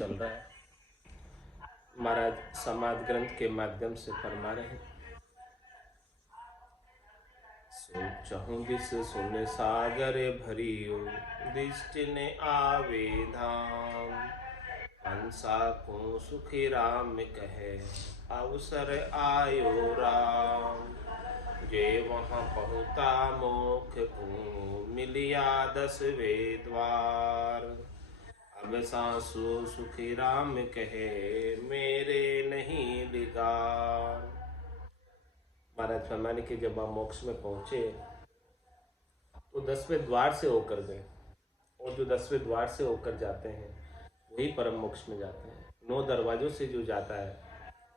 चल रहा है। महाराज समाज ग्रंथ के माध्यम से फरमा रहे हैं, सोचहूँ बिस सुन सागर भरियो, दृष्टि ने आवे धाम। हंसा को सुखी राम कहे, अवसर आयो राम। जे वहाँ पहुँचा मोक्ष को, मिलिया 10वें द्वार। अब सासु सुखी राम कहे, मेरे नहीं बिगार। महाराज फरमाने के जब आप मोक्ष में पहुंचे तो 10वें द्वार से होकर गए, और जो 10वें द्वार से होकर जाते हैं वही परम मोक्ष में जाते हैं। 9 दरवाजों से जो जाता है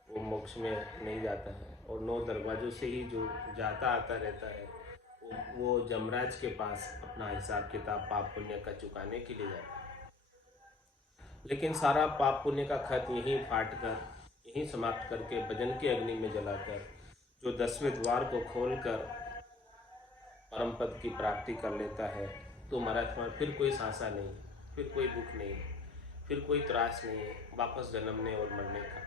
वो मोक्ष में नहीं जाता है, और 9 दरवाजों से ही जो जाता आता रहता है वो जमराज के पास अपना हिसाब किताब पाप पुण्य का चुकाने के लिए जाता है। लेकिन सारा पाप पुण्य का खत यहीं फाट कर, यहीं समाप्त करके, भजन की अग्नि में जलाकर, जो 10वें द्वार को खोलकर परम पद की प्राप्ति कर लेता है, तो महाराज फिर कोई सांसा नहीं, फिर कोई दुख नहीं, फिर कोई त्रास नहीं है वापस जन्मने और मरने का।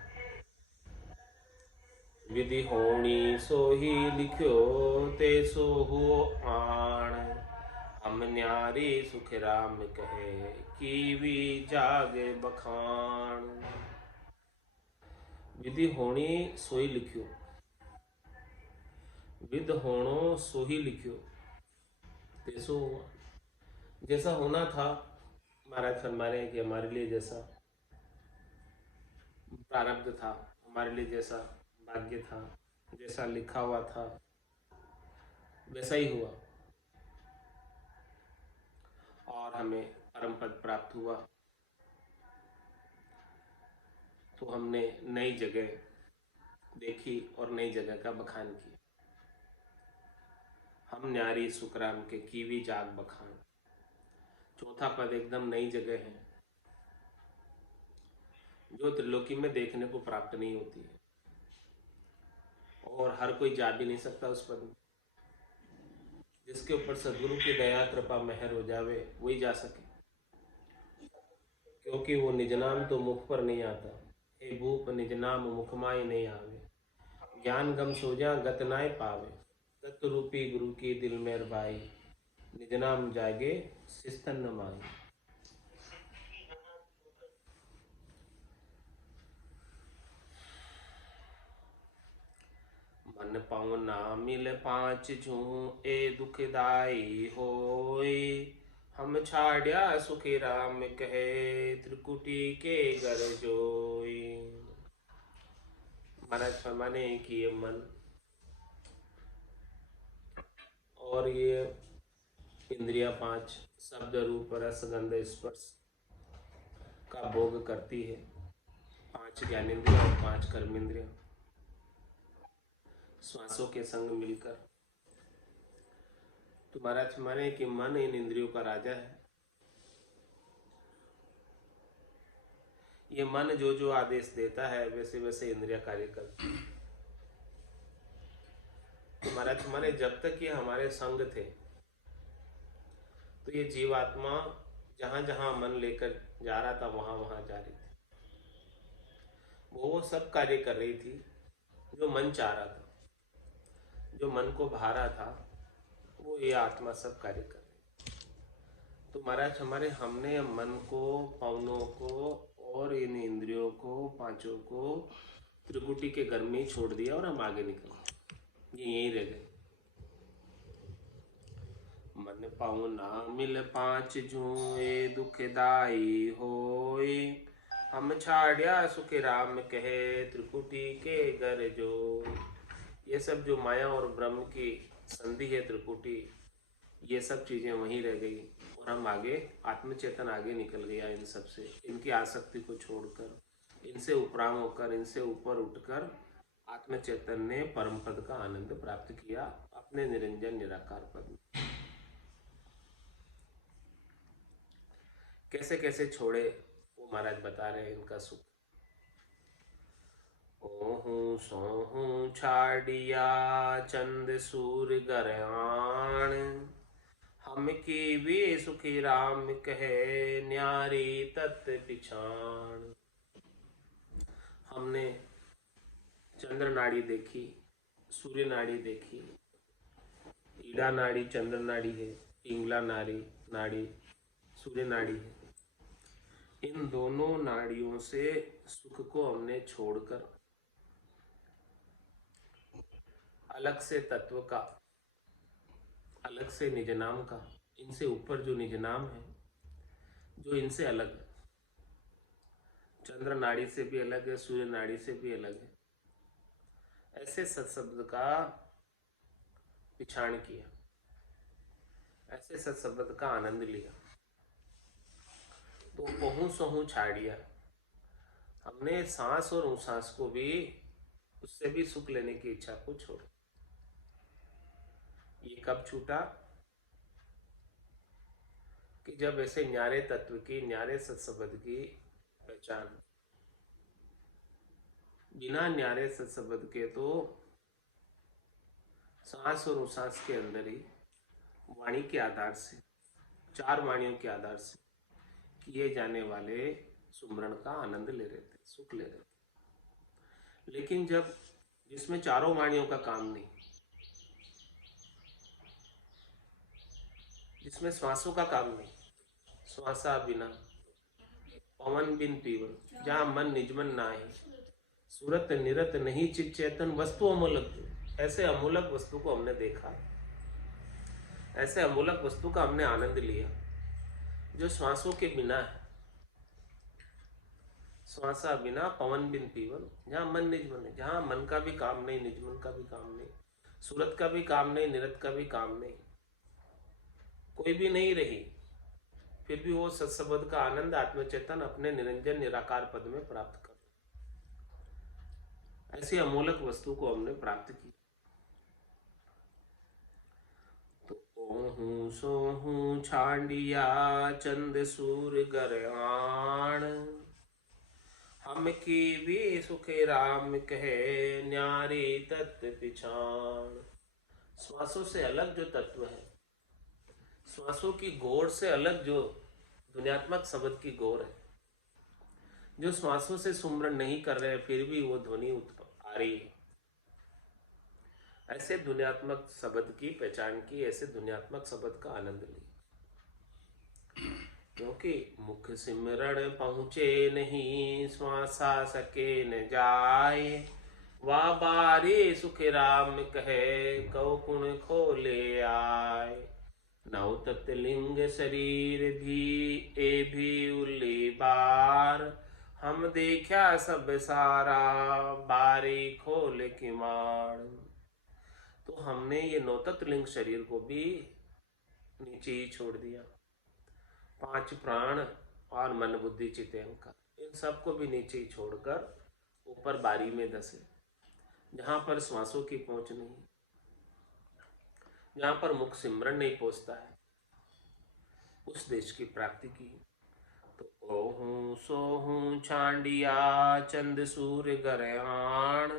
विधि होनी सो ही लिख्यो, ते सो हो आण। हम न्यारी सुख राम कहे, कीवी जागे बखान। विधि होनी सोई लिख्यो, विध होणो सो ही लिख्यो, तेसो हुआ। जैसा होना था, महाराज फरमा रहे हैं कि हमारे लिए जैसा प्रारब्ध था, हमारे लिए जैसा भाग्य था, जैसा लिखा हुआ था, वैसा ही हुआ, और हमें परम पद प्राप्त हुआ। तो हमने नई जगह देखी और नई जगह का बखान किया। हम न्यारी सुखराम के कीवी जाग बखान। चौथा पद एकदम नई जगह है, जो त्रिलोकी में देखने को प्राप्त नहीं होती है, और हर कोई जा भी नहीं सकता उस पद में। जिसके ऊपर सदगुरु की दया कृपा मेहर हो जावे वही जा सके, क्योंकि वो निज नाम तो मुख पर नहीं आता। हे भूप निज नाम मुख माय नहीं आवे, ज्ञान गम सोजा गत नाय पावे। तत्व रूपी गुरु की दिल मेर भाई, निज नाम जागे सिस्तन न माई। मन पाँव ना मिल 5 जूं, ए दुखदाई होय। हम छाड़िया सुखी राम कहे, त्रिकुटी के घर जोई। महाराज फरमाने कि ये मन और ये इंद्रिया 5 शब्द रूप रस गंध स्पर्श का भोग करती है। 5 ज्ञानेंद्रिया और 5 कर्मेंद्रिया श्वासों के संग मिलकर। तो महाराज फरमाने कि मन इन इंद्रियों का राजा है। ये मन जो जो आदेश देता है वैसे वैसे इंद्रिया कार्य करती है। तो महाराज हमारे जब तक ये हमारे संग थे, तो ये जीवात्मा जहां जहां मन लेकर जा रहा था वहां वहां जा रही थी। वो सब कार्य कर रही थी जो मन चाह रहा था, जो मन को भा रहा था, वो ये आत्मा सब कार्य कर रही। तो महाराज हमारे हमने मन को, पवनों को और इन इंद्रियों को 5 को त्रिकुटी के घर में ही छोड़ दिया, और हम आगे निकल गए, ये यहीं रह गए। मन पाँव ना मिल 5 जूं, ए दुखदाई होय। हम छाड़िया सुख राम कहे, त्रिकुटी के घर जो। ये सब जो माया और ब्रह्म की संधि है त्रिकुटी, ये सब चीजें वहीं रह गई, और हम आगे आत्मचेतन आगे निकल गया इन सब से, इनकी आसक्ति को छोड़कर, इनसे उपराम होकर, इनसे ऊपर उठकर आत्मचेतन ने परम पद का आनंद प्राप्त किया अपने निरंजन निराकार पद में। कैसे कैसे छोड़े वो महाराज बता रहे हैं इनका सुख। ओहूं सोहूं छाड़िया, चंद सूर गरआण। हम की वे सुखी राम कहे, न्यारी तत् पिछाण। हमने चंद्र नाड़ी देखी, सूर्य नाड़ी देखी, ईड़ा नाड़ी चंद्र नाड़ी है, पिंगला नाड़ी नाड़ी सूर्य नाड़ी है। इन दोनों नाड़ियों से सुख को हमने छोड़कर अलग से तत्व का, अलग से निज नाम का, इनसे ऊपर जो निज नाम है, जो इनसे अलग है, चंद्र नाड़ी से भी अलग है, सूर्य नाड़ी से भी अलग है, ऐसे सत्शब्द का पिछाण किया, ऐसे सत्शब्द का आनंद लिया, तो पहू सहू छाड़िया। हमने सांस और उसास को भी, उससे भी सुख लेने की इच्छा को छोड़ा। ये कब छूटा? कि जब ऐसे न्यारे तत्व की, न्यारे सत्शब्द की पहचान। बिना न्यारे सत्शब्द के तो सांस और उसास के अंदर ही वाणी के आधार से, चार वाणियों के आधार से किए जाने वाले सुमरण का आनंद ले रहे थे, सुख ले रहे थे। लेकिन जब जिसमें चारों वाणियों का काम नहीं, जिसमें श्वासों का काम नहीं, श्वासा बिना पवन बिन पीवन, जहाँ मन निजमन ना है, सूरत निरत नहीं चित चेतन वस्तु अमूलक। ऐसे अमूलक वस्तु को हमने देखा, ऐसे अमूलक वस्तु का हमने आनंद लिया जो श्वासों के बिना है। श्वासा बिना पवन बिन पीवन, जहाँ मन निजमन है, जहाँ मन का भी काम नहीं, निजमन का भी काम नहीं, सूरत का भी काम नहीं, निरत का भी काम नहीं, कोई भी नहीं रही, फिर भी वो सत्शब्द का आनंद आत्मचेतन अपने निरंजन निराकार पद में प्राप्त कर, ऐसी अमूलक वस्तु को हमने प्राप्त की। तो ओहू सोहू छांडिया चंद सूर गरआण, हम की भी सुखे राम कहे, न्यारी तत्व पिछाण। श्वासों से अलग जो तत्व है, श्वासों की गौर से अलग जो ध्वन्यात्मक शब्द की गौर है, जो श्वासों से सुमरण नहीं कर रहे फिर भी वो ध्वनि आ रही है, ऐसे ध्वन्यात्मक शब्द की पहचान की, ऐसे ध्वन्यात्मक शब्द का आनंद ली। क्योंकि मुख सिमरण पहुँचे नहीं, श्वासा सके न जाए, वा बारे सुख राम कहे, कौ कुण खोले आए। नौ तत्लिंग शरीर भी ए भी उल्ली बार, हम देखा सब सारा, बारी खोल किमाड़। तो हमने ये नौ तत्लिंग शरीर को भी नीचे ही छोड़ दिया, पांच प्राण और मन बुद्धि चित्त अहंकार, इन सबको भी नीचे ही छोड़कर ऊपर बारी में धसे, जहां पर श्वासों की पहुंच नहीं, जहां पर मुख सिमरन नहीं पहुंचता है, उस देश की प्राप्ति की। तो ओहू सोहू छांडिया चंद सूर्य गरआण,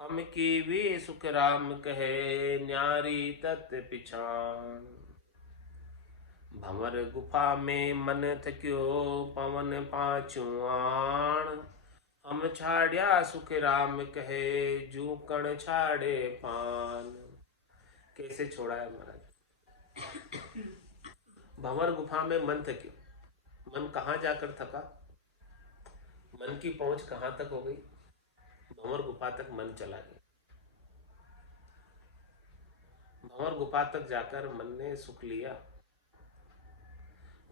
हम की भी सुख राम कहे, न्यारी तत् पिछाण। भंवर गुफा में मन थक्यो, पवन पाछू आण, हम छाड़िया सुख राम कहे, जू कण छाड़े पान। कैसे छोड़ा है महाराज? भंवर गुफा में मन थक्यो, मन कहाँ जाकर थका, मन की पहुंच कहाँ तक हो गई? भंवर गुफा तक मन चला गया। भंवर गुफा तक जाकर मन ने सुख लिया,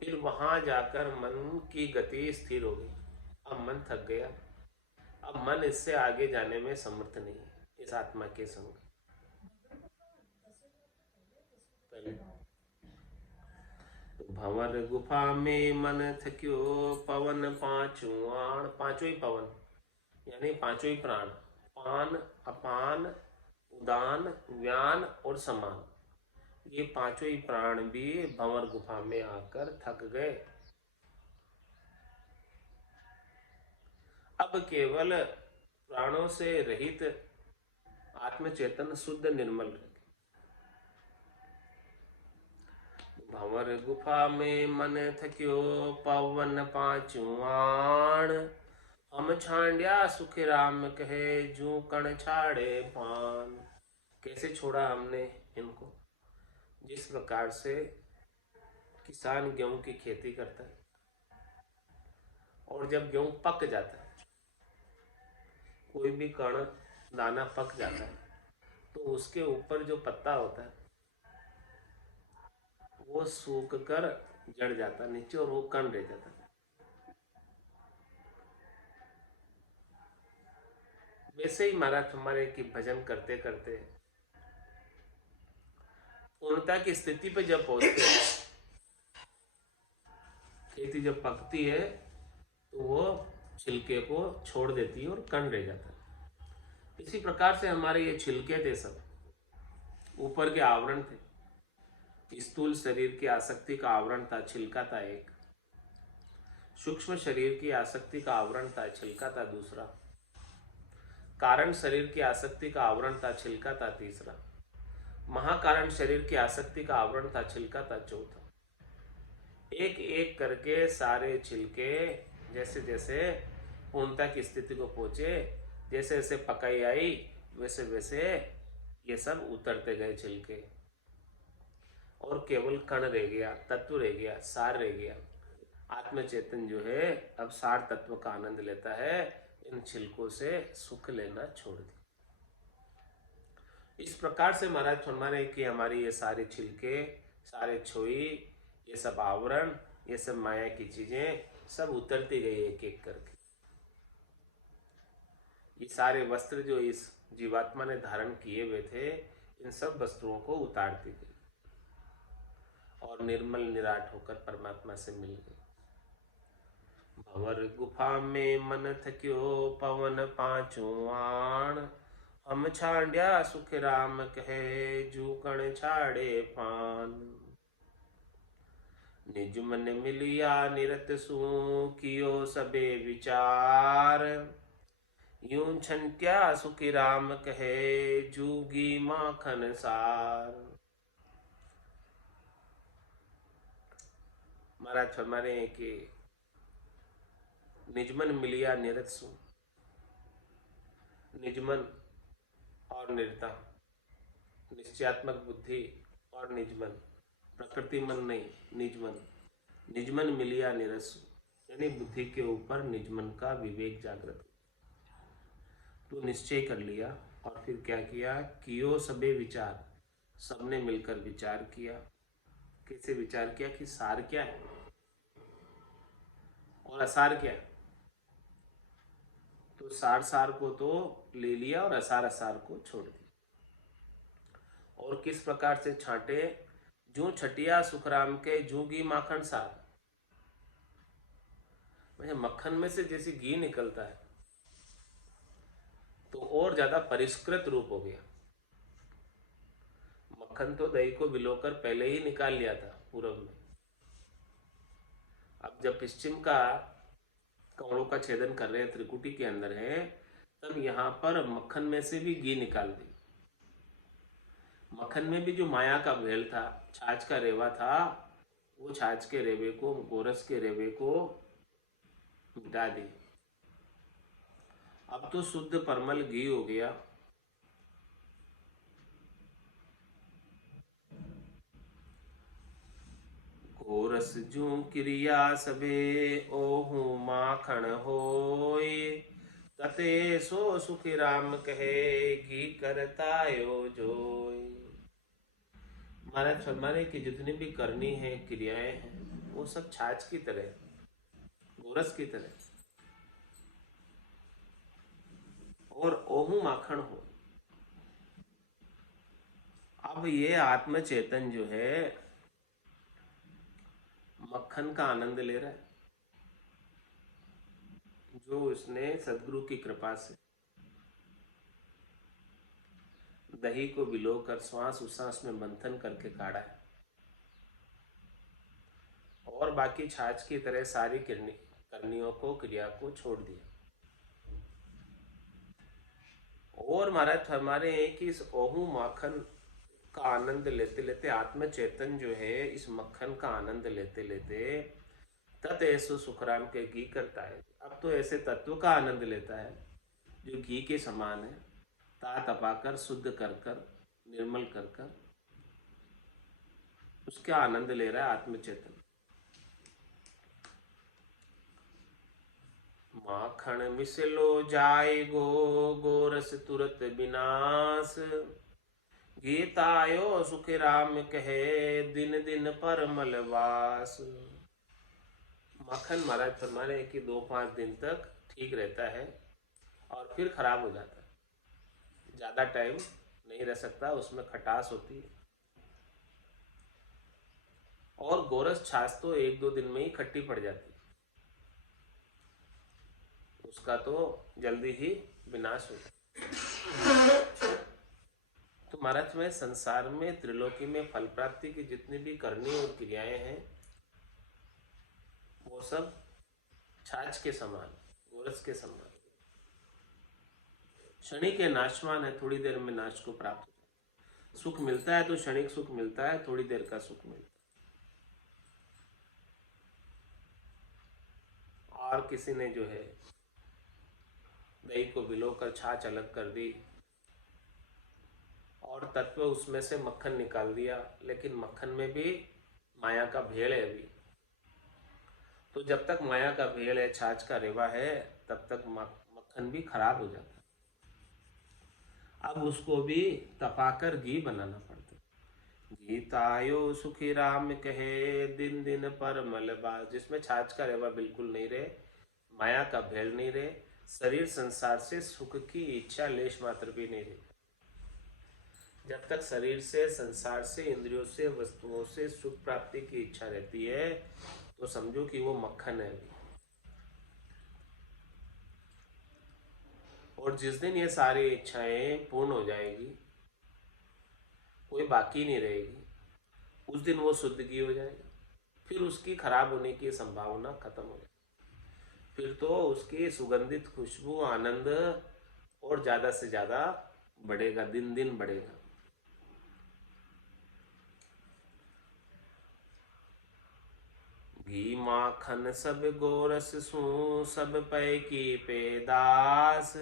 फिर वहां जाकर मन की गति स्थिर हो गई, अब मन थक गया, अब मन इससे आगे जाने में समर्थ नहीं है, इस आत्मा के संग। पहले तो भंवर गुफा में मन थक्यो, पवन पांचू आण, पांचों ही पवन यानी पांचों ही प्राण, पान अपान उदान व्यान और समान, ये पांचों ही प्राण भी भंवर गुफा में आकर थक गए। अब केवल प्राणों से रहित आत्मचेतन शुद्ध निर्मल रहे। भंवर गुफा में मन थक्यो पवन पाँचू आण। हम छांड्या सुख राम कहे जू कण छाड़े पान। कैसे छोड़ा हमने इनको? जिस प्रकार से किसान गेहूं की खेती करता है और जब गेहूं पक जाता है, कोई भी कण दाना पक जाता है, तो उसके ऊपर जो पत्ता होता है वो सूख कर जड़ जाता है नीचे और वो कण रह जाता है। वैसे ही महाराज हमारे की भजन करते करते पूर्णता की स्थिति पे जब पहुंचते हैं, खेती जब पकती है तो वो छिलके को छोड़ देती है और कण रह जाता है। इसी प्रकार से हमारे ये छिलके थे, सब ऊपर के आवरण थे। स्थूल शरीर की आसक्ति का आवरण था, छिलका था एक। सूक्ष्म शरीर की आसक्ति का आवरण था, छिलका था दूसरा। कारण शरीर की आसक्ति का आवरण था, छिलका था तीसरा। महाकारण शरीर की आसक्ति का आवरण था, छिलका था चौथा। एक एक करके सारे छिलके जैसे जैसे पूर्णता की स्थिति को पहुंचे, जैसे जैसे पकाई आई, वैसे वैसे ये सब उतरते गए छिलके और केवल कण रह गया, तत्व रह गया, सार रह गया। आत्म चेतन जो है अब सार तत्व का आनंद लेता है, इन छिलकों से सुख लेना छोड़ दिया। इस प्रकार से महाराज फरमाने कि हमारी ये सारे छिलके, सारे छोई, ये सब आवरण, ये सब माया की चीजें सब उतरती गई एक एक करके। ये सारे वस्त्र जो इस जीवात्मा ने धारण किए हुए थे, इन सब वस्त्रों को उतारती गई और निर्मल निराट होकर परमात्मा से मिल गई। भंवर गुफा में मन थक्यो पवन पाँचों आण। हम छांड्या सुख राम कहे जू कण छाड़े पान। निज मन मिलिया निरत सू कियो सबे विचार। यूं छंट्या सुखी राम कहे जूगी माखन सार। महाराज फरमा रहे हैं कि निजमन मिलिया निरत सु। निजमन और निरता, निश्चयात्मक बुद्धि और निजमन, प्रकृति मन नहीं, निजमन। निजमन मिलिया निरसु यानी बुद्धि के ऊपर निजमन का विवेक जागृत। तो निश्चय कर लिया और फिर क्या किया? कियो सबे विचार, सबने मिलकर विचार किया। कैसे विचार किया कि सार क्या है और असार क्या है? तो सार सार को तो ले लिया और असार असार को छोड़ दिया। और किस प्रकार से छांटे? जू छटिया सुखराम के जू घी माखन सार। मक्खन में से जैसे घी निकलता है तो और ज्यादा परिष्कृत रूप हो गया। मक्खन तो दही को भिगोकर पहले ही निकाल लिया था पूरब में। अब जब पश्चिम का कमलों का छेदन कर रहे हैं, त्रिकुटी के अंदर है, तब यहाँ पर मक्खन में से भी घी निकाल दी। मक्खन में भी जो माया का भेल था, छाछ का रेवा था, वो छाछ के रेवे को, गोरस के रेवे को मिटा दी। अब तो शुद्ध परमल घी हो गया। गोरस जू क्रिया सबे ओहू माखन होय। तते सो सुखी राम कहे घी करतायो जोय। महाराज फरमाने की जितनी भी करनी है, क्रियाएं हैं, वो सब छाछ की तरह, गोरस की तरह और ओहू माखन हो। अब ये आत्म चेतन जो है मक्खन का आनंद ले रहा है, जो उसने सदगुरु की कृपा से दही को भिगोकर श्वास उश्वास में मंथन करके काढ़ा है और बाकी छाछ की तरह सारी करनियों को, क्रिया को छोड़ दिया। और महाराज फरमा रहे हैं कि इस ओहू माखन का आनंद लेते लेते आत्म चेतन जो है इस मक्खन का आनंद लेते लेते तत ऐसो सुखराम के घी करता है। अब तो ऐसे तत्व का आनंद लेता है जो घी के समान है, ता तपाकर शुद्ध कर कर निर्मल कर कर उसका आनंद ले रहा है आत्म चेतन। माखन मिसलो जाय गो गोरस तुरत विनाश, गीतायो सुख राम कहे दिन दिन पर मलवास। माखन महाराज फरमा रहे हैं कि 2-5 दिन तक ठीक रहता है और फिर खराब हो जाता है, ज़्यादा टाइम नहीं रह सकता, उसमें खटास होती है। और गोरस छाछ तो 1-2 दिन में ही खट्टी पड़ जाती है, उसका तो जल्दी ही विनाश होता है। तो महाराज में संसार में त्रिलोकी में फल प्राप्ति की जितनी भी करनी और क्रियाएं हैं वो सब छाछ के समान, गोरस के समान क्षणिक के नाशवान है, थोड़ी देर में नाश को प्राप्त होता है। सुख मिलता है तो क्षणिक सुख मिलता है, थोड़ी देर का सुख मिलता है। और किसी ने जो है दही को भिगोकर छाछ अलग कर दी और तत्व उसमें से मक्खन निकाल दिया, लेकिन मक्खन में भी माया का भेड़ है अभी। तो जब तक माया का भेड़ है, छाछ का रेवा है, तब तक मक्खन भी खराब हो जाता है। अब उसको भी तपाकर घी बनाना पड़ता है। गीतायो सुखी राम कहे दिन दिन पर मलबा, जिसमें छाछ का रेवा बिल्कुल नहीं रहे, माया का भेड़ नहीं रहे, शरीर संसार से सुख की इच्छा लेश मात्र भी नहीं रही। जब तक शरीर से, संसार से, इंद्रियों से, वस्तुओं से सुख प्राप्ति की इच्छा रहती है तो समझो कि वो मक्खन है। और जिस दिन ये सारी इच्छाएं पूर्ण हो जाएगी, कोई बाकी नहीं रहेगी, उस दिन वो शुद्ध घी हो जाएगा। फिर उसकी खराब होने की संभावना खत्म हो जाएगी। फिर तो उसकी सुगंधित खुशबू, आनंद और ज्यादा से ज्यादा बढ़ेगा, दिन दिन बढ़ेगा। घी माखन सब गोरस सू, सब पै की पेदास,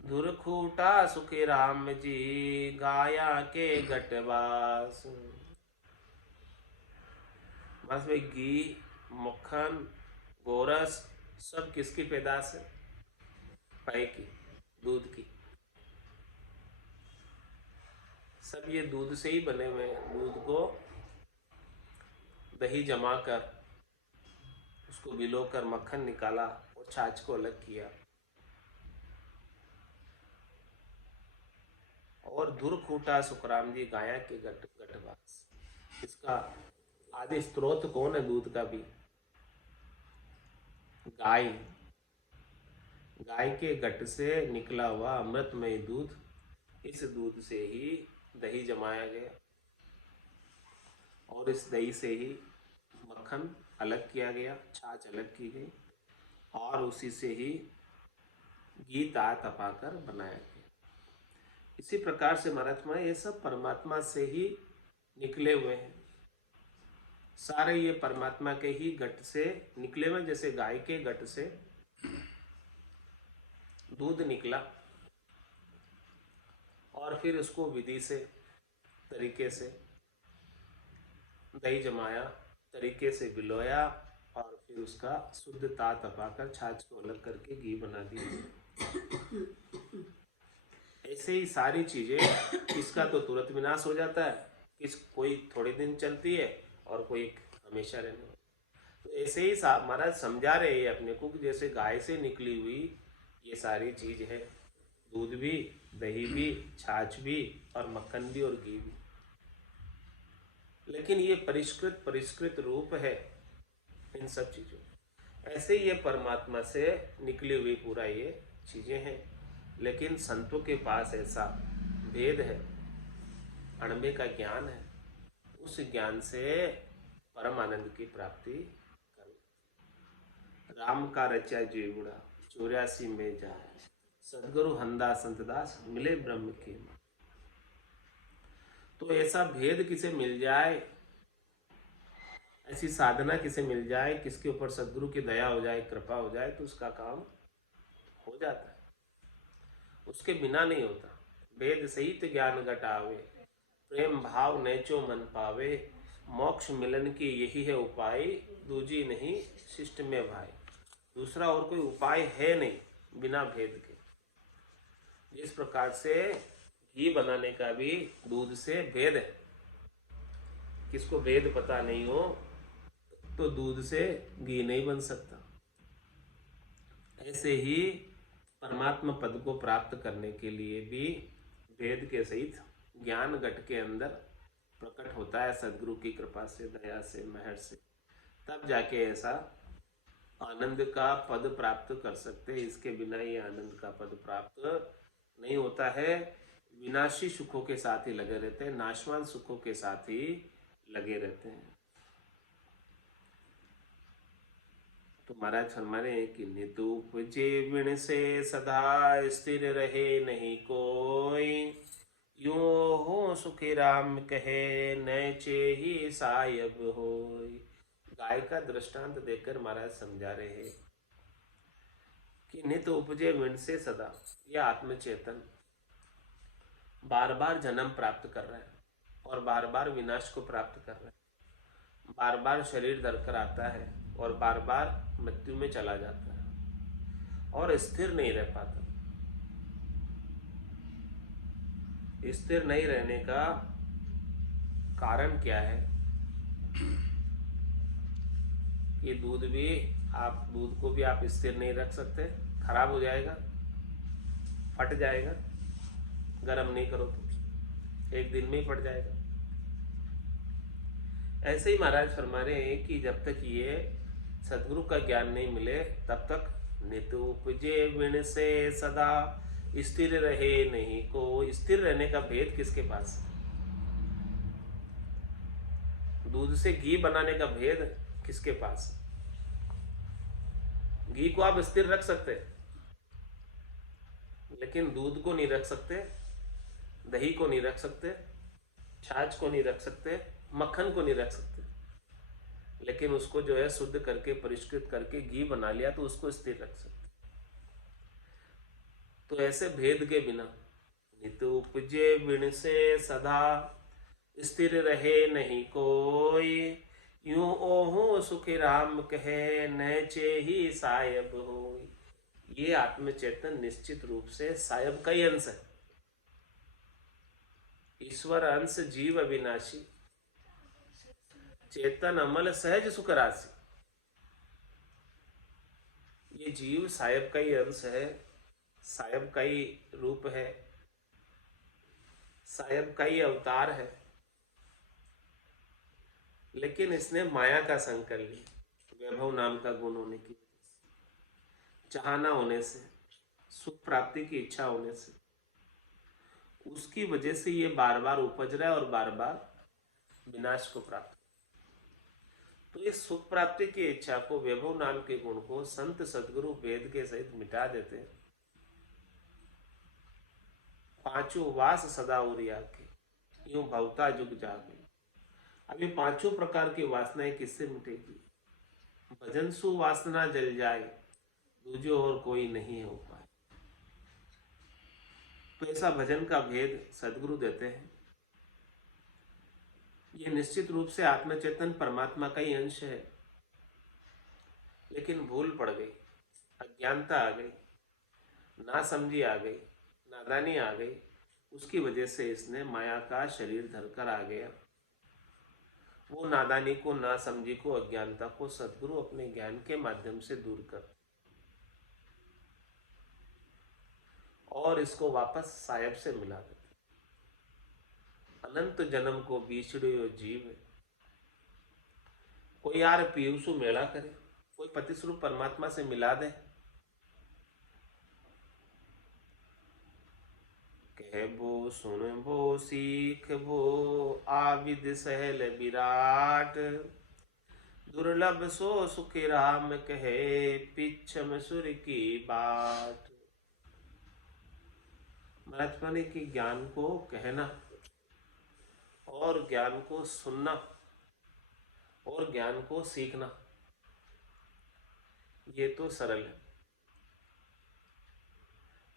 धुर खूटा सुखी राम जी, गाया के गटवास। बस भाई घी, मक्खन, गोरस सब किसकी पैदाश है? पै की, दूध की। सब ये दूध से ही बने हुए हैं। दूध को दही जमा कर उसको भिगोकर मक्खन निकाला और छाछ को अलग किया और धुर खूटा सुखराम जी, गाया के गटवास। इसका आदि स्रोत कौन है दूध का भी? गाय। गाय के गट से निकला हुआ अमृतमय दूध, इस दूध से ही दही जमाया गया और इस दही से ही मक्खन अलग किया गया, छाछ अलग की गई और उसी से ही घी तपाकर बनाया गया। इसी प्रकार से महात्मा ये सब परमात्मा से ही निकले हुए हैं। सारे ये परमात्मा के ही गट से निकले हुए। जैसे गाय के गट से दूध निकला और फिर उसको विधि से, तरीके से दही जमाया, तरीके से भिगोया और फिर उसका शुद्ध तपाकर छाछ को अलग करके घी बना दिया। ऐसे ही सारी चीजें, इसका तो तुरंत विनाश हो जाता है, कोई थोड़े दिन चलती है और कोई हमेशा रहने। तो ऐसे ही महाराज समझा रहे हैं अपने को कि जैसे गाय से निकली हुई ये सारी चीज है, दूध भी, दही भी, छाछ भी और मक्खन भी और घी भी, लेकिन ये परिष्कृत रूप है इन सब चीजों। ऐसे ही ये परमात्मा से निकली हुई पूरा ये चीजें हैं, लेकिन संतों के पास ऐसा भेद है, अणबे का ज्ञान है, उस ज्ञान से परम आनंद की प्राप्ति कर। राम का रचा जीवड़ा 84 में जाए, सदगुरु हंदा संतदास मिले ब्रह्म के। तो ऐसा भेद किसे मिल जाए, ऐसी साधना किसे मिल जाए, किसके ऊपर सदगुरु की दया हो जाए, कृपा हो जाए, तो उसका काम हो जाता है, उसके बिना नहीं होता। वेद सहित ज्ञान घटावे, प्रेम भाव नेचो मन पावे, मोक्ष मिलन की यही है उपाय, दूजी नहीं शिष्ट में भाई। दूसरा और कोई उपाय है नहीं बिना भेद के। जिस प्रकार से घी बनाने का भी दूध से भेद है, किसको भेद पता नहीं हो तो दूध से घी नहीं बन सकता। ऐसे ही परमात्मा पद को प्राप्त करने के लिए भी भेद के सहित ज्ञान घट के अंदर प्रकट होता है सदगुरु की कृपा से, दया से, मेहर से। तब जाके ऐसा आनंद का पद प्राप्त कर सकते हैं। इसके बिना ये आनंद का पद प्राप्त नहीं होता है। विनाशी सुखों के साथ ही लगे रहते हैं, नाशवान सुखों के साथ ही लगे रहते हैं। तो महाराज फरमाने कि नित उपजे विण से सदा स्थिर रहे नहीं कोई, यूं हो सुखी राम कहे नैचे ही सायब होय। गाय का दृष्टांत देकर महाराज समझा रहे हैं कि नित उपजे विण से सदा, यह आत्मचेतन बार बार जन्म प्राप्त कर रहा है और बार बार विनाश को प्राप्त कर रहा है, बार बार शरीर धरकर आता है और बार बार मृत्यु में चला जाता है और स्थिर नहीं रह पाता। स्थिर नहीं रहने का कारण क्या है? ये दूध भी, आप दूध को भी आप स्थिर नहीं रख सकते, खराब हो जाएगा, फट जाएगा, गर्म नहीं करो तो एक दिन में ही फट जाएगा। ऐसे ही महाराज फरमा रहे हैं कि जब तक ये सदगुरु का ज्ञान नहीं मिले तब तक नित उपजे विण से सदा स्थिर रहे नहीं को। स्थिर रहने का भेद किसके पास? दूध से घी बनाने का भेद किसके पास? घी को आप स्थिर रख सकते लेकिन दूध को नहीं रख सकते, दही को नहीं रख सकते, छाछ को नहीं रख सकते, मक्खन को नहीं रख सकते। लेकिन उसको जो है शुद्ध करके परिष्कृत करके घी बना लिया तो उसको स्थिर रख सकते। तो ऐसे भेद के बिना नित उपजे विण से सदा स्थिर रहे नहीं कोई, यूं ओहु सुखी राम कहे नैचे ही सायब होय। ये आत्मचेतन निश्चित रूप से सायब का ही अंश है। ईश्वर अंश जीव अविनाशी, चेतन अमल सहज सुख राशि। ये जीव सायब का ही अंश है, सायब का ही रूप है, सायब का ही अवतार है। लेकिन इसने माया का संग कर लिया, वैभव नाम का गुण होने की वजह से, चाहना होने से, सुख प्राप्ति की इच्छा होने से, उसकी वजह से ये बार बार उपज रहा है और बार बार विनाश को प्राप्त। तो इस सुख प्राप्ति की इच्छा को, वैभव नाम के गुण को संत सदगुरु वेद के सहित मिटा देते हैं। पांचों वास सदा उरिया के, यूं भवता जुग जागे। अब ये पांचों प्रकार की वासनाएं किससे मिटेगी? भजन सु वासना जल जाए, दूजो और कोई नहीं हो पाए। तो ऐसा भजन का भेद सदगुरु देते हैं। ये निश्चित रूप से आत्मचेतन परमात्मा का ही अंश है, लेकिन भूल पड़ गई, अज्ञानता आ गई, नासमझी आ गई, नादानी आ गई। उसकी वजह से इसने माया का शरीर धरकर आ गया। वो नादानी को, नासमझी को, अज्ञानता को सदगुरु अपने ज्ञान के माध्यम से दूर कर और इसको वापस सायब से मिला देते। अनंत जन्म को बीछड़ियो जीव, कोई यार पीयूषु मेला करे, कोई पति स्वरूप परमात्मा से मिला दे। कह बो सुन बो सीख बो आविद सहल विराट, दुर्लभ सो सुखी राम कहे पिछम सुर की बाट। महाराज की ज्ञान को कहना और ज्ञान को सुनना और ज्ञान को सीखना, ये तो सरल है।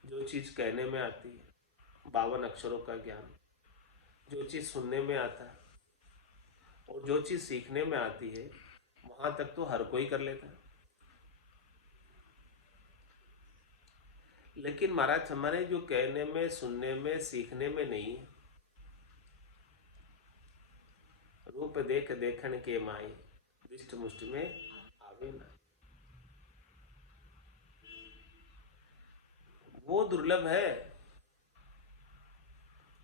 जो चीज कहने में आती है 52 अक्षरों का ज्ञान, जो चीज सुनने में आता है और जो चीज सीखने में आती है, वहां तक तो हर कोई कर लेता है। लेकिन महाराज हमारे जो कहने में, सुनने में, सीखने में नहीं है। रूप देख देखन के माई, दिष्ट मुष्ट में आवे ना, वो दुर्लभ है।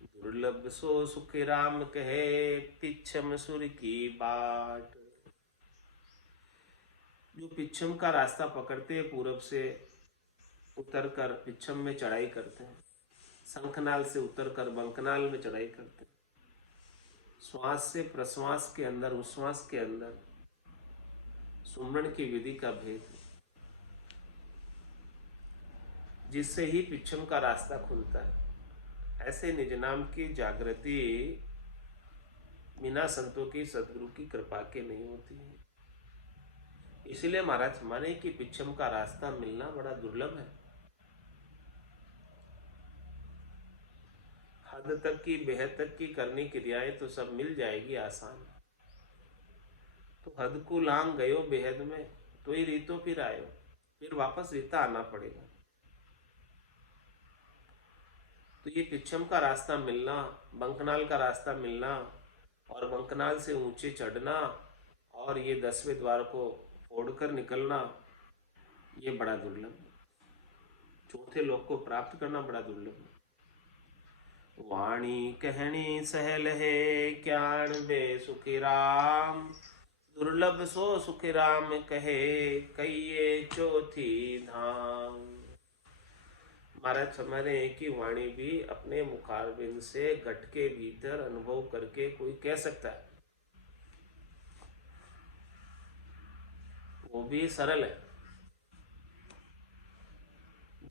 दुर्लभ सो सुख राम कहे, पिछम सुर की बाट। जो पिछम का रास्ता पकड़ते हैं, पूरब से उतर कर पिछम में चढ़ाई करते हैं, शंखनाल से उतर कर बंकनाल में चढ़ाई करते हैं, श्वास से प्रश्वास के अंदर, उश्वास के अंदर सुमरण की विधि का भेद, जिससे ही पिछम का रास्ता खुलता है। ऐसे निज नाम की जागृति बिना संतों की, सदगुरु की कृपा के नहीं होती है। इसलिए महाराज माने कि पिछम का रास्ता मिलना बड़ा दुर्लभ है। हद तक की, बेहद तक की करनी क्रियाएं तो सब मिल जाएगी आसान। तो हद को लांग गयो बेहद में, तो ही रीतो फिर आयो, फिर वापस रीता आना पड़ेगा। तो ये पिछम का रास्ता मिलना, बंकनाल का रास्ता मिलना और बंकनाल से ऊंचे चढ़ना और ये 10वें द्वार को फोड़कर निकलना, ये बड़ा दुर्लभ है। चौथे लोक को प्राप्त करना बड़ा दुर्लभ है। वाणी कहनी सहल है, ज्ञान बे सुखी राम। दुर्लभ सो सुखी राम कहे, कहिए चौथी धाम। महाराज हमारे की वाणी भी अपने मुखारबिंद से घट के भीतर अनुभव करके कोई कह सकता है, वो भी सरल है।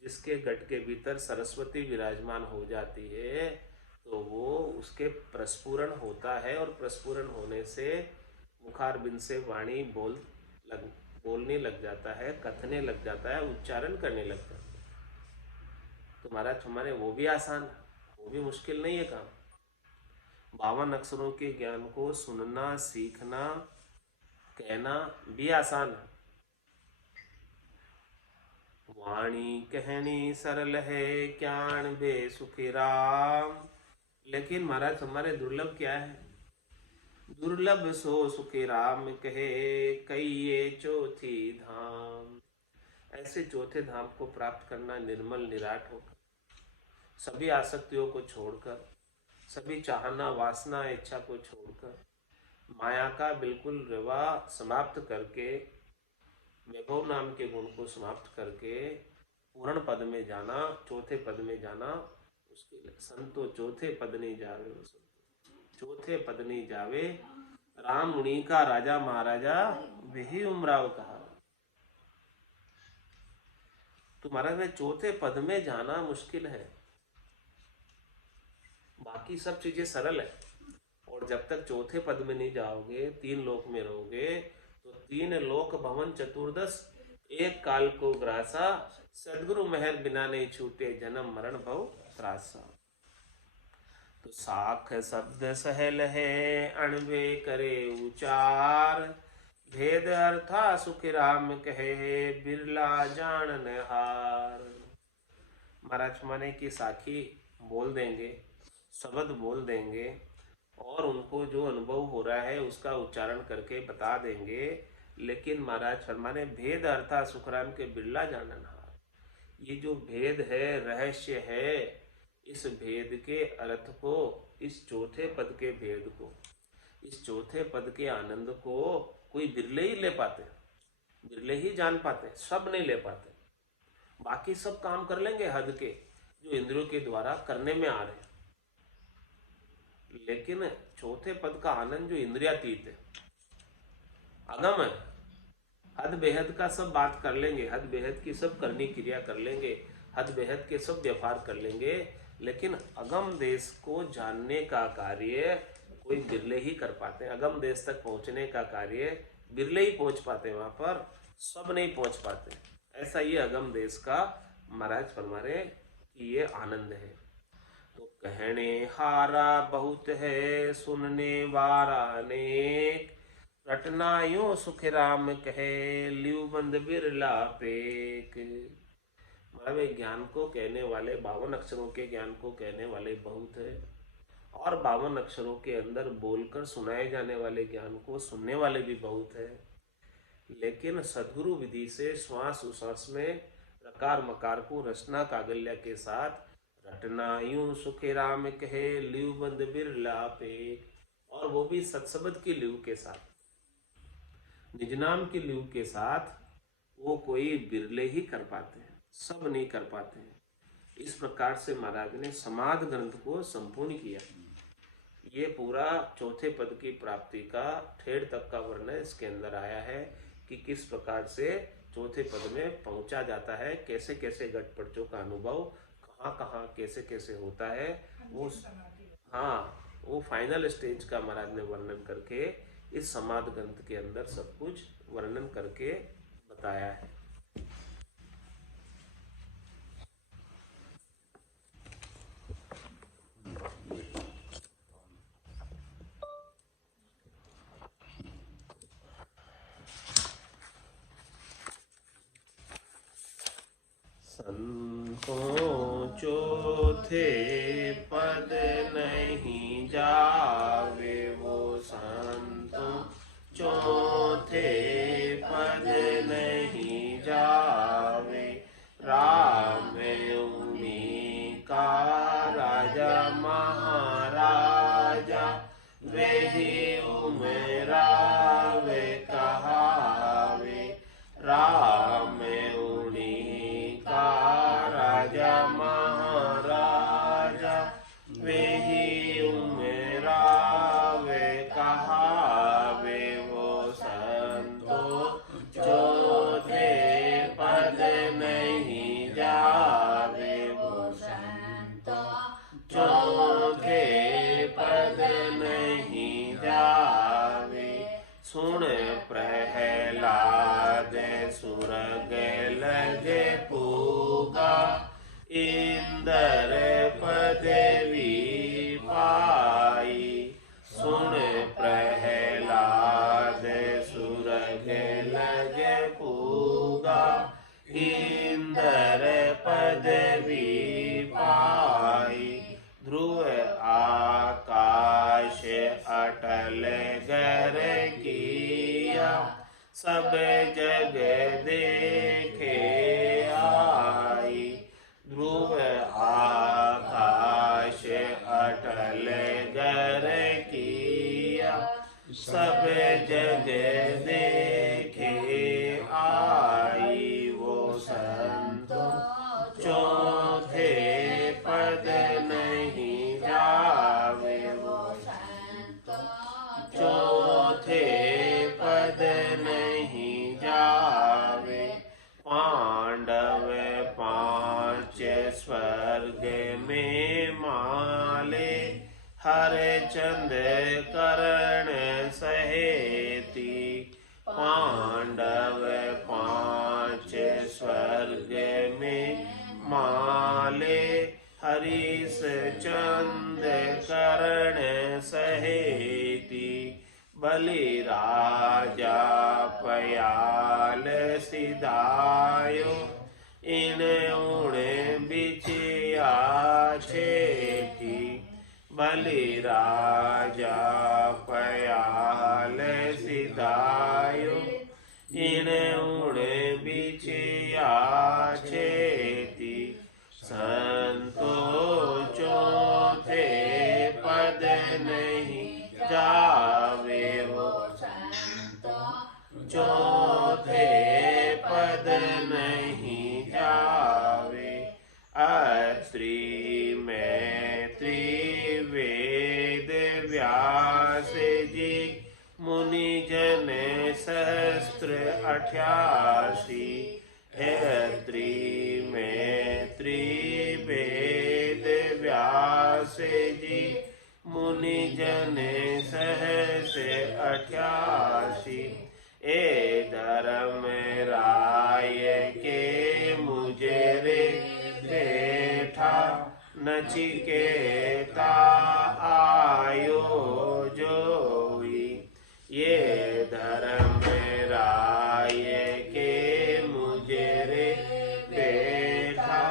जिसके घट के भीतर सरस्वती विराजमान हो जाती है, तो वो उसके प्रस्फुरण होता है और प्रस्फुरण होने से मुखारबिंद से वाणी बोलने लग जाता है, कथने लग जाता है, उच्चारण करने लगता है। तो महाराज हमारे वो भी आसान है, वो भी मुश्किल नहीं है काम। 52 अक्षरों के ज्ञान को सुनना, सीखना, कहना भी आसान है। वाणी कहनी सरल है, ज्ञान बे सुखी राम। लेकिन महाराज हमारे दुर्लभ क्या है? दुर्लभ सो सुखी राम कहे, कहिए चौथी धाम। ऐसे चौथे धाम को प्राप्त करना निर्मल निराट होकर, सभी आसक्तियों को छोड़कर, सभी चाहना, वासना, इच्छा को छोड़कर, माया का बिल्कुल विवाह समाप्त करके, वैभव नाम के गुण को समाप्त करके पूर्ण पद में जाना, चौथे पद में जाना, उसके लिए संतो चौथे पद नहीं जावे, चौथे पद नहीं जावे, राम मुनि का राजा महाराजा वही उमराव कहा। तो महाराज में चौथे पद में जाना मुश्किल है, बाकी सब चीजें सरल है। और जब तक चौथे पद में नहीं जाओगे, 3 लोक में रहोगे, तो 3 लोक भवन चतुर्दश एक काल को ग्रासा, सदगुरु मेहर बिना नहीं छूटे, जन्म मरण भव त्रासा। तो साख शब्द सहल है, अणवे करे उचार, भेद अर्था सुख राम कहे, बिरला जानन हार। महाराज माने की साखी बोल देंगे, शब्द बोल देंगे और उनको जो अनुभव हो रहा है उसका उच्चारण करके बता देंगे, लेकिन महाराज फरमाने भेद अर्था सुखराम के बिरला जाननहार। ये जो भेद है, रहस्य है, इस भेद के अर्थ को, इस चौथे पद के भेद को, इस चौथे पद के आनंद को कोई बिरले ही ले पाते, बिरले ही जान पाते, सब नहीं ले पाते। बाकी सब काम कर लेंगे हद के, जो इंद्रियों के द्वारा करने में आ रहे हैं, लेकिन चौथे पद का आनंद जो इंद्रियातीत है, अगम है, हद बेहद का सब बात कर लेंगे, हद बेहद की सब करनी क्रिया कर लेंगे, हद बेहद के सब व्यवहार कर लेंगे, लेकिन अगम देश को जानने का कार्य कोई बिरले ही कर पाते हैं। अगम देश तक पहुंचने का कार्य बिरले ही पहुंच पाते हैं, वहां पर सब नहीं पहुंच पाते। ऐसा ये अगम देश का महाराज फरमा रहे कि ये आनंद है। तो कहने हारा बहुत है, सुनने वारा अनेक, रटना यूं सुख राम कहे, लियू बंद बिरला पेक। मतलब ज्ञान को कहने वाले, 52 अक्षरों के ज्ञान को कहने वाले बहुत है, और 52 अक्षरों के अंदर बोलकर सुनाए जाने वाले ज्ञान को सुनने वाले भी बहुत है। लेकिन सद्गुरु विधि से श्वास उश्वास में रकार मकार को रचना कागल्या के साथ रटना यूं सुखे राम कहे, लियू बंद बिरला पे, और वो भी सत्सबद की लियू के साथ, निज नाम की लियू के साथ, वो कोई बिरले ही कर पाते हैं, सब नहीं कर पाते हैं। इस प्रकार से महाराज ने समाध ग्रंथ को संपूर्ण किया। ये पूरा चौथे पद की प्राप्ति का ठेठ तक का वर्णन इसके अंदर आया है कि किस प्रकार से चौथे पद में पहुंचा जाता है, कैसे कैसे घट पड़चों का अनुभव कहाँ कहाँ कैसे कैसे होता है। वो वो फाइनल स्टेज का महाराज ने वर्णन करके इस समाध ग्रंथ के अंदर सब कुछ वर्णन करके बताया है। संतों चौथे पद नहीं जावे, वो संतों चौथे पद नहीं जावे, राम उन्हीं का राजा महाराजा, वे ही उमरावे कहावे, राम उन्हीं का राजा महाराजा, वे ही उमरावे कहावे, वो संतों चौथे पद नहीं जावे, वो संतों चौथे पद नहीं जावे। सुन प्रहलाद सुरग लगे पूगा, इंदर पदवी पाई, सुन प्रहलाद सुरग लगे पूगा, इंदर पदवी पाई, ध्रुव आकाश अटल गर किया, सब जग देखे आई, ध्रुव आकाश अटल गर किया, सब जग देखे आई, वो संतों चौथे पद नहीं जावे, वो संतों चौथे पद नहीं जावे। पांडव 5 स्वर्ग में माले, हरचंद कर्ण सहेती, पांडव 5 स्वर्ग में माले, हरीश चंद कर्ण सहेती, बलि राजा पयाल सिधायो, इन उण बिचिया छेती, बलि राजा पयाल सिधायो, इन उण बिचिया छेती, संतों चौथे पद नहीं जावे, वो संतों चौथे पद नहीं जावे। अत्रि मैत्री वेद व्यास जी, मुनि जन सहस्त्र 88, अत्रि मैत्री वेद व्यास जी, मुनि जने सहसे 88 ए धर्म राय के मुझे रे बैठा नचिकेता आयो जोई ये धर्म राय के मुझे रे बैठा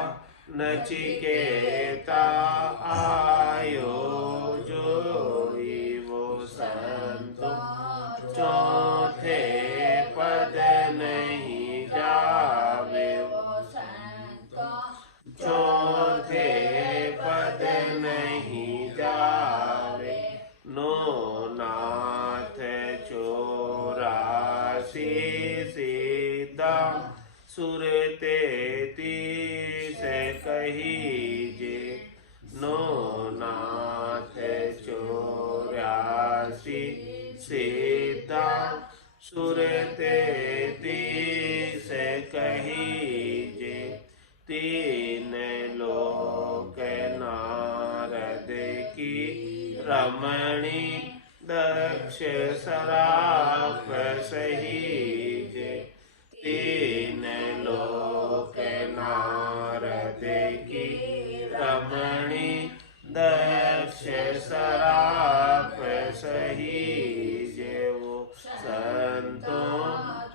नचिकेता आयो जोई वो संतों चौथे पद नहीं जावे चौथे पद नहीं जावे नो नाथ 84 सीधा सुर 33 कहीजे नो नाथ 84 सीधा सुर 33 कहीजे तीन लोक नारद की रमणी दक्ष सराप सहीजे तीन लोक नारद की रमणी दक्ष सराप सहीजे वो संतों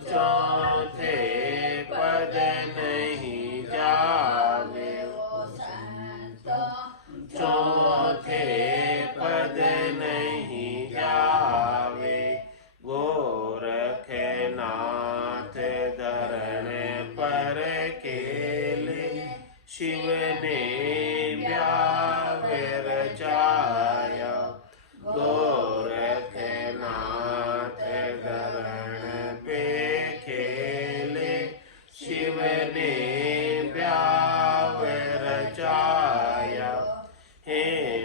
चौथे पद नहीं जावे चौथे पद नहीं जावे गोरखनाथ धरण पर केले शिव ने व्यावे रचाया गोरखनाथ धरण पे खेले शिव ने व्याव रचाया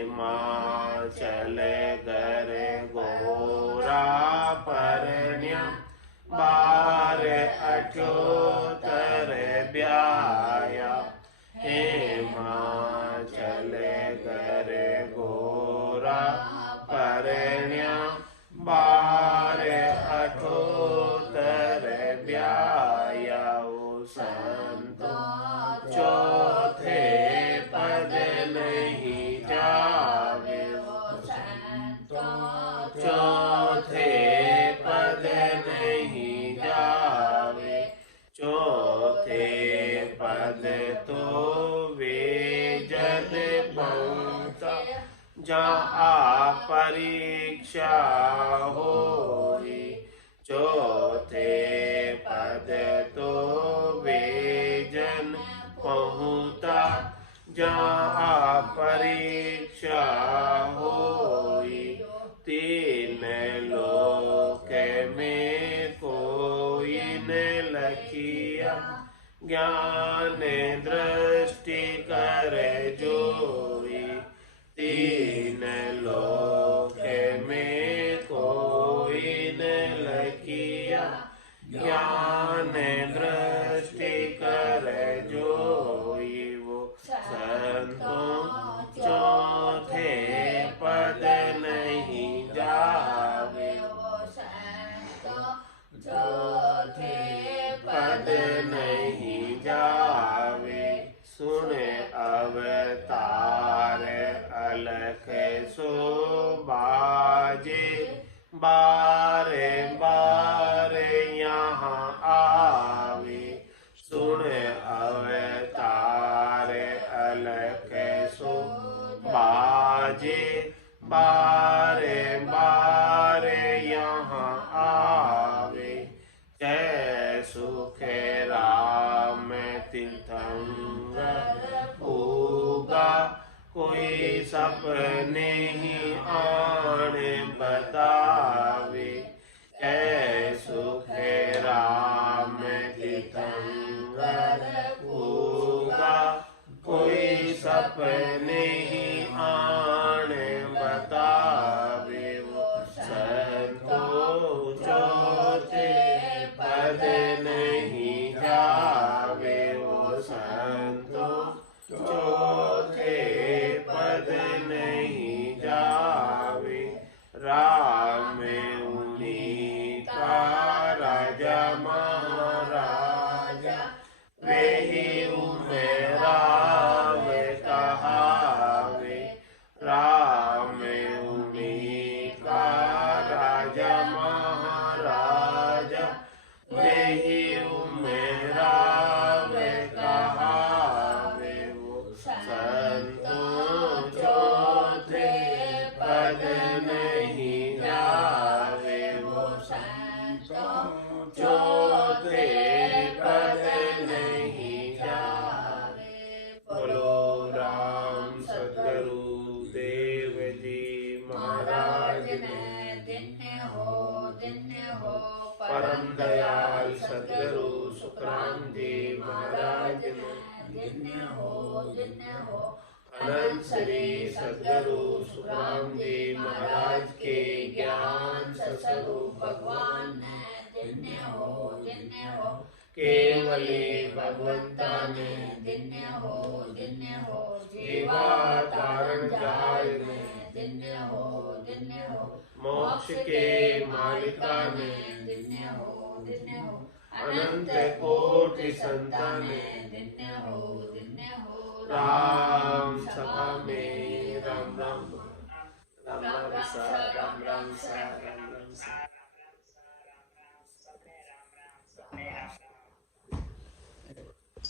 हिमाचल गर गोरा परण्या 12 ब्याया हिमाचल गर गोरा परण्या 12 ब्याया संतों चौथे पद नहीं जावे चौथे पद नहीं जावे चौथे पद तो वे जन पहुँचा जहाँ परीक्षा होई चौथे पद तो वे जन पहुँचा जहाँ परीक्षा होई तीन लोक में कोई न लखिया ज्ञान दृष्टि कर जोई तीन लोक में कोई न लखिया ज्ञान दृष्टि कर जोई वो संतों चौथे पद नहीं जावे चौथे पद नहीं जावे सुन अवतार अलख सो बाजे बारे बारे यहाँ आवे सुन अवतार अलख सो बाजे बारे बारे यहाँ आवे जय सुख राम तीर्थंकर होगा कोई सपने ही आन बतावे जय सुख राम तीर्थंकर होगा कोई सपने ही आन बतावे वो संतों चौथे पद नहीं जावे वो संतों चौथे पद नहीं जावे जिन्ने हो अनंत श्री सद्गुरु सुखराम जी महाराज के ज्ञान सतस्वरूप भगवान ने जिन्ने हो केवली भगवंता ने जिन्ने हो जीवा तारण जहाज ने जिन्ने हो मोक्ष के मालिका ने जिन्ने हो अनंत कोटि संताने जिन्ने हो राम सभा में राम राम राम राम सा राम राम सा राम राम सा।